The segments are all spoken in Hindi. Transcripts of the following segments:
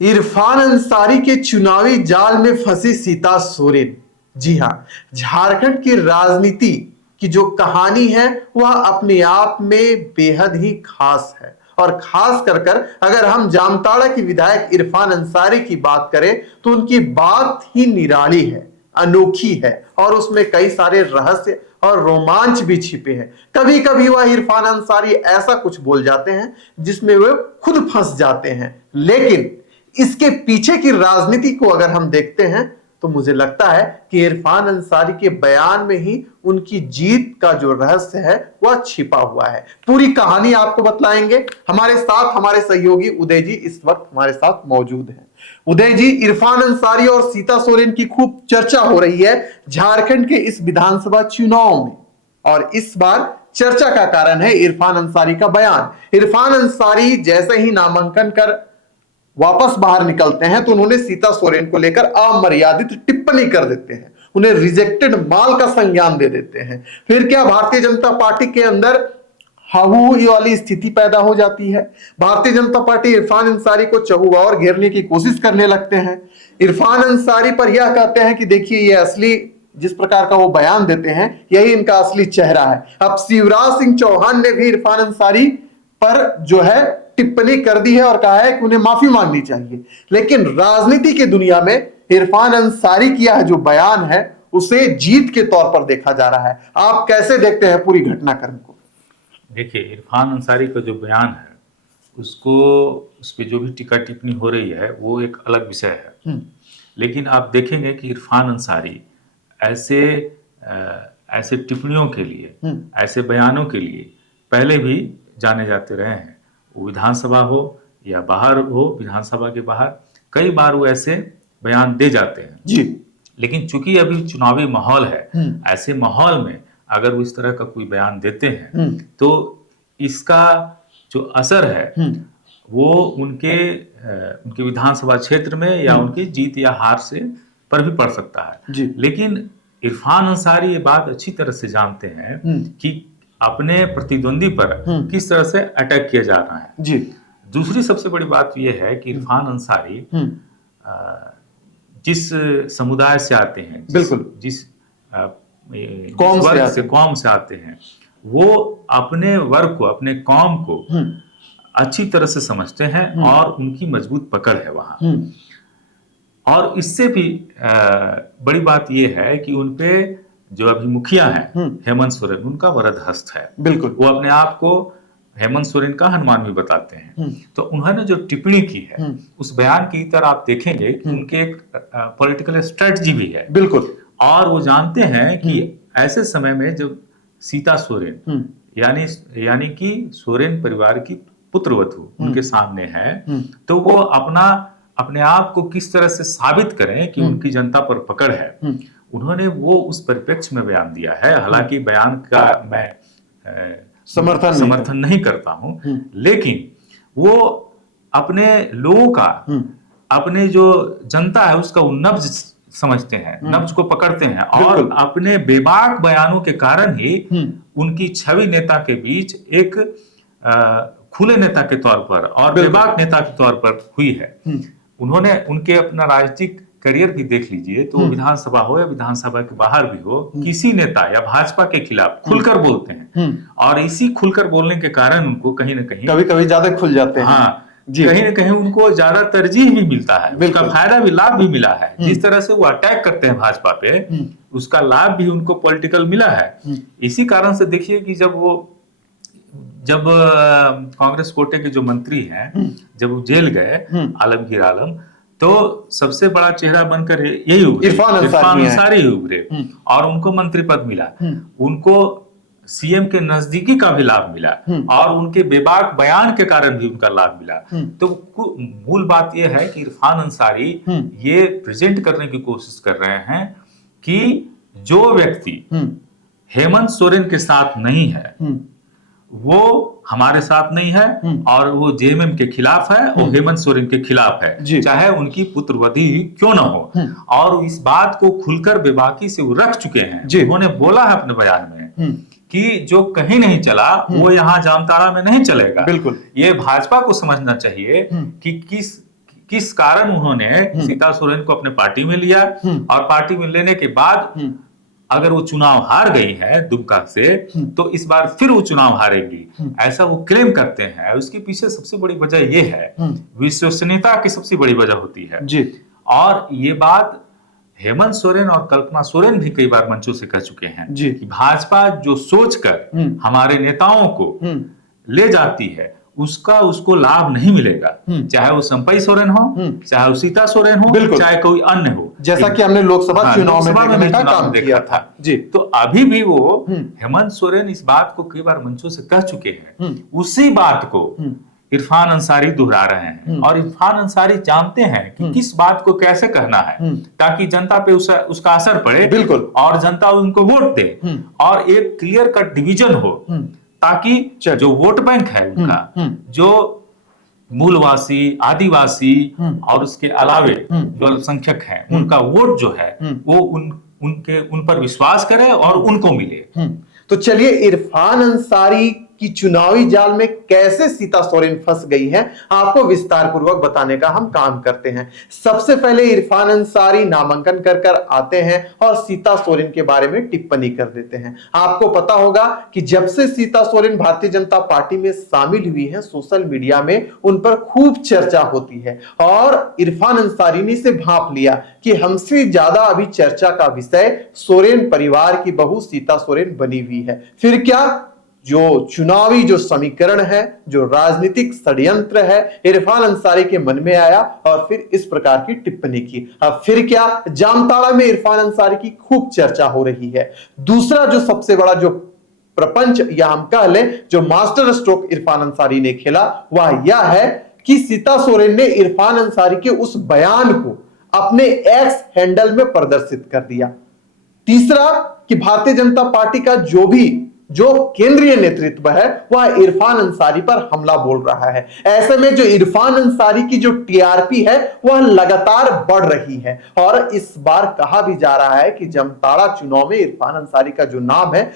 इरफान अंसारी के चुनावी जाल में फंसी सीता सोरेन। जी हां, झारखंड की राजनीति की जो कहानी है वह अपने आप में बेहद ही खास है। और खास कर अगर हम जामताड़ा की विधायक इरफान अंसारी की बात करें तो उनकी बात ही निराली है, अनोखी है और उसमें कई सारे रहस्य और रोमांच भी छिपे हैं। कभी कभी वह इरफान अंसारी ऐसा कुछ बोल जाते हैं जिसमें वे खुद फंस जाते हैं, लेकिन इसके पीछे की राजनीति को अगर हम देखते हैं तो मुझे लगता है कि इरफान अंसारी के बयान में ही उनकी जीत का जो रहस्य है वह छिपा हुआ है। पूरी कहानी आपको बतलाएंगे। हमारे साथ हमारे सहयोगी उदय जी इस वक्त हमारे साथ मौजूद हैं। उदय जी, इरफान अंसारी और सीता सोरेन की खूब चर्चा हो रही है झारखंड के इस विधानसभा चुनाव में, और इस बार चर्चा का कारण है इरफान अंसारी का बयान। इरफान अंसारी जैसे ही नामांकन कर वापस बाहर निकलते हैं तो उन्होंने सीता सोरेन को लेकर अमर्यादित टिप्पणी कर देते हैं, उन्हें रिजेक्टेड माल का संज्ञान दे देते हैं। फिर क्या भारतीय जनता पार्टी के अंदर हाहू वाली स्थिति पैदा हो जाती है। भारतीय जनता पार्टी इरफान अंसारी को चहुओर घेरने की कोशिश करने लगते हैं। इरफान अंसारी पर यह कहते हैं कि देखिए ये असली, जिस प्रकार का वो बयान देते हैं यही इनका असली चेहरा है। अब शिवराज सिंह चौहान ने भी इरफान अंसारी पर जो है टिप्पणी कर दी है और कहा है कि उन्हें माफी मांगनी चाहिए। लेकिन राजनीति की दुनिया में इरफान अंसारी की यह जो बयान है उसे जीत के तौर पर देखा जा रहा है। आप कैसे देखते हैं पूरी घटनाक्रम को? देखिए, इरफान अंसारी का जो बयान है उसको, उस पर जो भी टीका टिप्पणी हो रही है वो एक अलग विषय है। लेकिन आप देखेंगे कि इरफान अंसारी ऐसे ऐसे टिप्पणियों के लिए, ऐसे बयानों के लिए पहले भी जाने जाते रहे हैं। वो विधानसभा हो या बाहर हो, विधानसभा के बाहर कई बार वो ऐसे बयान दे जाते हैं जी। लेकिन चूंकि अभी चुनावी माहौल है, ऐसे माहौल में अगर वो इस तरह का कोई बयान देते हैं तो इसका जो असर है वो उनके विधानसभा क्षेत्र में या उनकी जीत या हार से पर भी पड़ सकता है जी। लेकिन इरफान अंसारी ये बात अच्छी तरह से जानते हैं कि अपने प्रतिद्वंदी पर किस तरह से अटैक किया जा रहा है। जी। दूसरी सबसे बड़ी बात यह है कि इरफान अंसारी जिस समुदाय से आते हैं, जिस कौम से आते हैं, वो अपने वर्ग को, अपने कौम को अच्छी तरह से समझते हैं और उनकी मजबूत पकड़ है वहां। और इससे भी बड़ी बात यह है कि उनपे जो अभी मुखिया हैं हेमंत सोरेन, उनका वरद हस्त है। बिल्कुल। वो अपने आप को हेमंत सोरेन का हनुमान भी बताते हैं। तो उन्होंने जो टिप्पणी की है उस बयान की तरह आप देखेंगे कि उनके एक पॉलिटिकल स्ट्रेटजी भी है। बिल्कुल। और वो जानते हैं कि ऐसे समय में जब सीता सोरेन यानी कि सोरेन परिवार की पुत्रवधू उनके सामने है तो वो अपने आप को किस तरह से साबित करें कि उनकी जनता पर पकड़ है। उन्होंने वो उस परिप्रेक्ष्य में बयान दिया है। हालांकि बयान का मैं समर्थन नहीं करता हूं, लेकिन वो अपने लोगों का, अपने जो जनता है उसका नब्ज समझते हैं, नब्ज को पकड़ते हैं और अपने बेबाक बयानों के कारण ही उनकी छवि नेता के बीच एक खुले नेता के तौर पर और बेबाक नेता के तौर पर हुई है। उन्होंने उनके अपना राजनीतिक करियर भी देख लीजिए तो विधानसभा हो या विधानसभा के बाहर भी हो, किसी नेता या भाजपा के खिलाफ खुलकर बोलते हैं और इसी खुलकर बोलने के कारण उनको कहीं ना कहीं, कभी ज्यादा खुल जाते हैं। हाँ, कहीं ना कहीं उनको ज्यादा तरजीह भी मिलता है, उसका फायदा भी, लाभ भी मिला है। जिस तरह से वो अटैक करते हैं भाजपा पे, उसका लाभ भी उनको पॉलिटिकल मिला है। इसी कारण से देखिए कि जब कांग्रेस कोटे के जो मंत्री हैं, जब वो जेल गए, आलमगीर आलम, तो सबसे बड़ा चेहरा बनकर यही उभरे, इरफान अंसारी ही उभरे और उनको मंत्री पद मिला। उनको सीएम के नजदीकी का भी लाभ मिला और उनके बेबाक बयान के कारण भी उनका लाभ मिला। तो मूल बात यह है कि इरफान अंसारी ये प्रेजेंट करने की कोशिश कर रहे हैं कि जो व्यक्ति हेमंत सोरेन के साथ नहीं है वो हमारे साथ नहीं है और वो जेएमएम के खिलाफ है, वो हेमंत सोरेन के खिलाफ है, चाहे उनकी पुत्रवधू क्यों ना हो। और इस बात को खुलकर बेबाकी से वो रख चुके हैं। उन्होंने बोला है अपने बयान में कि जो कहीं नहीं चला वो यहाँ जामताड़ा में नहीं चलेगा। बिल्कुल। ये भाजपा को समझना चाहिए कि किस कारण उन्होंने सीता सोरेन को अपने पार्टी में लिया, और पार्टी में लेने के बाद अगर वो चुनाव हार गई है दुमका से, तो इस बार फिर वो चुनाव हारेगी, ऐसा वो क्लेम करते हैं। उसके पीछे सबसे बड़ी वजह ये है, विश्वसनीयता की सबसे बड़ी वजह होती है जी। और ये बात हेमंत सोरेन और कल्पना सोरेन भी कई बार मंचों से कह चुके हैं जी। कि भाजपा जो सोचकर हमारे नेताओं को ले जाती है उसका उसको लाभ नहीं मिलेगा, चाहे वो संपई सोरेन हो, चाहे वो सीता सोरेन हो, चाहे कोई अन्य हो, जैसा कि हमने लोकसभा चुनाव में देखने का काम किया था जी। तो अभी भी वो हेमंत सोरेन इस बात को कई बार मंचों से कह चुके हैं, उसी बात को इरफान अंसारी दोहरा रहे हैं। और इरफान अंसारी जानते हैं कि किस बात को कैसे कहना है ताकि जनता पे उसका असर पड़े, बिल्कुल, और जनता उनको वोट दे और एक क्लियर कट डिवीजन हो, ताकि जो वोट बैंक है उनका, जो मूलवासी, आदिवासी और उसके अलावे जो अल्पसंख्यक हैं, उनका वोट जो है वो उन पर विश्वास करे और उनको मिले। तो चलिए, इरफान अंसारी की चुनावी जाल में कैसे सीता सोरेन फंस गई है, आपको विस्तार पूर्वक बताने का हम काम करते हैं। सबसे पहले इरफान अंसारी नामांकन कर आते हैं और सीता सोरेन के बारे में टिप्पणी कर देते हैं। आपको पता होगा कि जब से सीता सोरेन भारतीय जनता पार्टी में शामिल हुई है, सोशल मीडिया में उन पर खूब चर्चा होती है और इरफान अंसारी ने इसे भांप लिया कि हमसे ज्यादा अभी चर्चा का विषय सोरेन परिवार की बहू सीता सोरेन बनी हुई है। फिर क्या, जो चुनावी जो समीकरण है, जो राजनीतिक षड्यंत्र है, इरफान अंसारी के मन में आया और फिर इस प्रकार की टिप्पणी की। अब फिर क्या, जामताड़ा में इरफान अंसारी की खूब चर्चा हो रही है। दूसरा जो सबसे बड़ा जो प्रपंच या हम कह लें जो मास्टर स्ट्रोक इरफान अंसारी ने खेला, वह यह है कि सीता सोरेन ने इरफान अंसारी के उस बयान को अपने एक्स हैंडल में प्रदर्शित कर दिया। तीसरा कि भारतीय जनता पार्टी का जो केंद्रीय नेतृत्व है वह इरफान अंसारी पर हमला बोल रहा है। ऐसे में जो इरफान अंसारी की जो टीआरपी है वह लगातार बढ़ रही है और इस बार कहा भी जा रहा है कि जामताड़ा चुनाव में इरफान अंसारी का जो नाम है,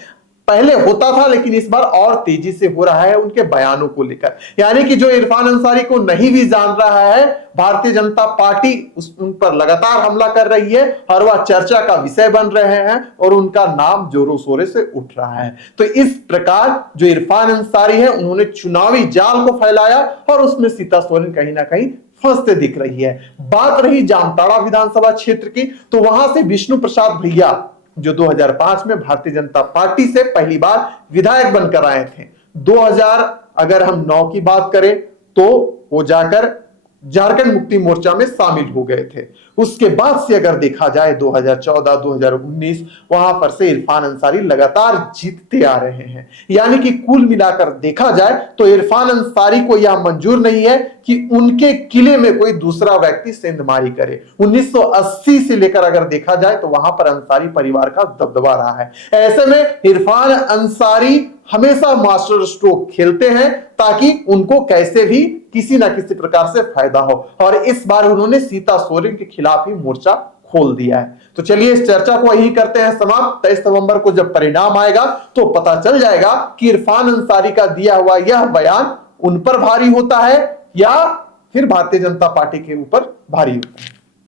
पहले होता था लेकिन इस बार और तेजी से हो रहा है उनके बयानों को लेकर। यानी कि जो इरफान अंसारी को नहीं भी जान रहा है, भारतीय जनता पार्टी उन पर लगातार हमला कर रही है और वह चर्चा का विषय बन रहे हैं और उनका नाम जोरों शोरों से उठ रहा है। तो इस प्रकार जो इरफान अंसारी है, उन्होंने चुनावी जाल को फैलाया और उसमें सीता सोरेन कहीं ना कहीं फंसते दिख रही है। बात रही जामताड़ा विधानसभा क्षेत्र की, तो वहां से विष्णु प्रसाद भैया जो 2005 में भारतीय जनता पार्टी से पहली बार विधायक बनकर आए थे, 2009 की बात करें तो वो जाकर झारखंड मुक्ति मोर्चा में शामिल हो गए थे। उसके बाद से अगर देखा जाए 2014, 2019 वहां पर से इरफान अंसारी लगातार जीतते आ रहे हैं। यानी कि कुल मिलाकर देखा जाए तो इरफान अंसारी को यह मंजूर नहीं है कि उनके किले में कोई दूसरा व्यक्ति सेंधमारी करे। 1980 से लेकर अगर देखा जाए तो वहां पर अंसारी परिवार का दबदबा रहा है। ऐसे में इरफान अंसारी हमेशा मास्टर स्ट्रोक खेलते हैं ताकि उनको कैसे भी किसी ना किसी प्रकार से फायदा हो, और इस बार उन्होंने सीता सोरेन के खिलाफ ही मोर्चा खोल दिया है। तो चलिए इस चर्चा को यही करते हैं समाप्त। 23 नवंबर को जब परिणाम आएगा तो पता चल जाएगा कि इरफान अंसारी का दिया हुआ यह बयान उन पर भारी होता है या फिर भारतीय जनता पार्टी के ऊपर भारी होता है।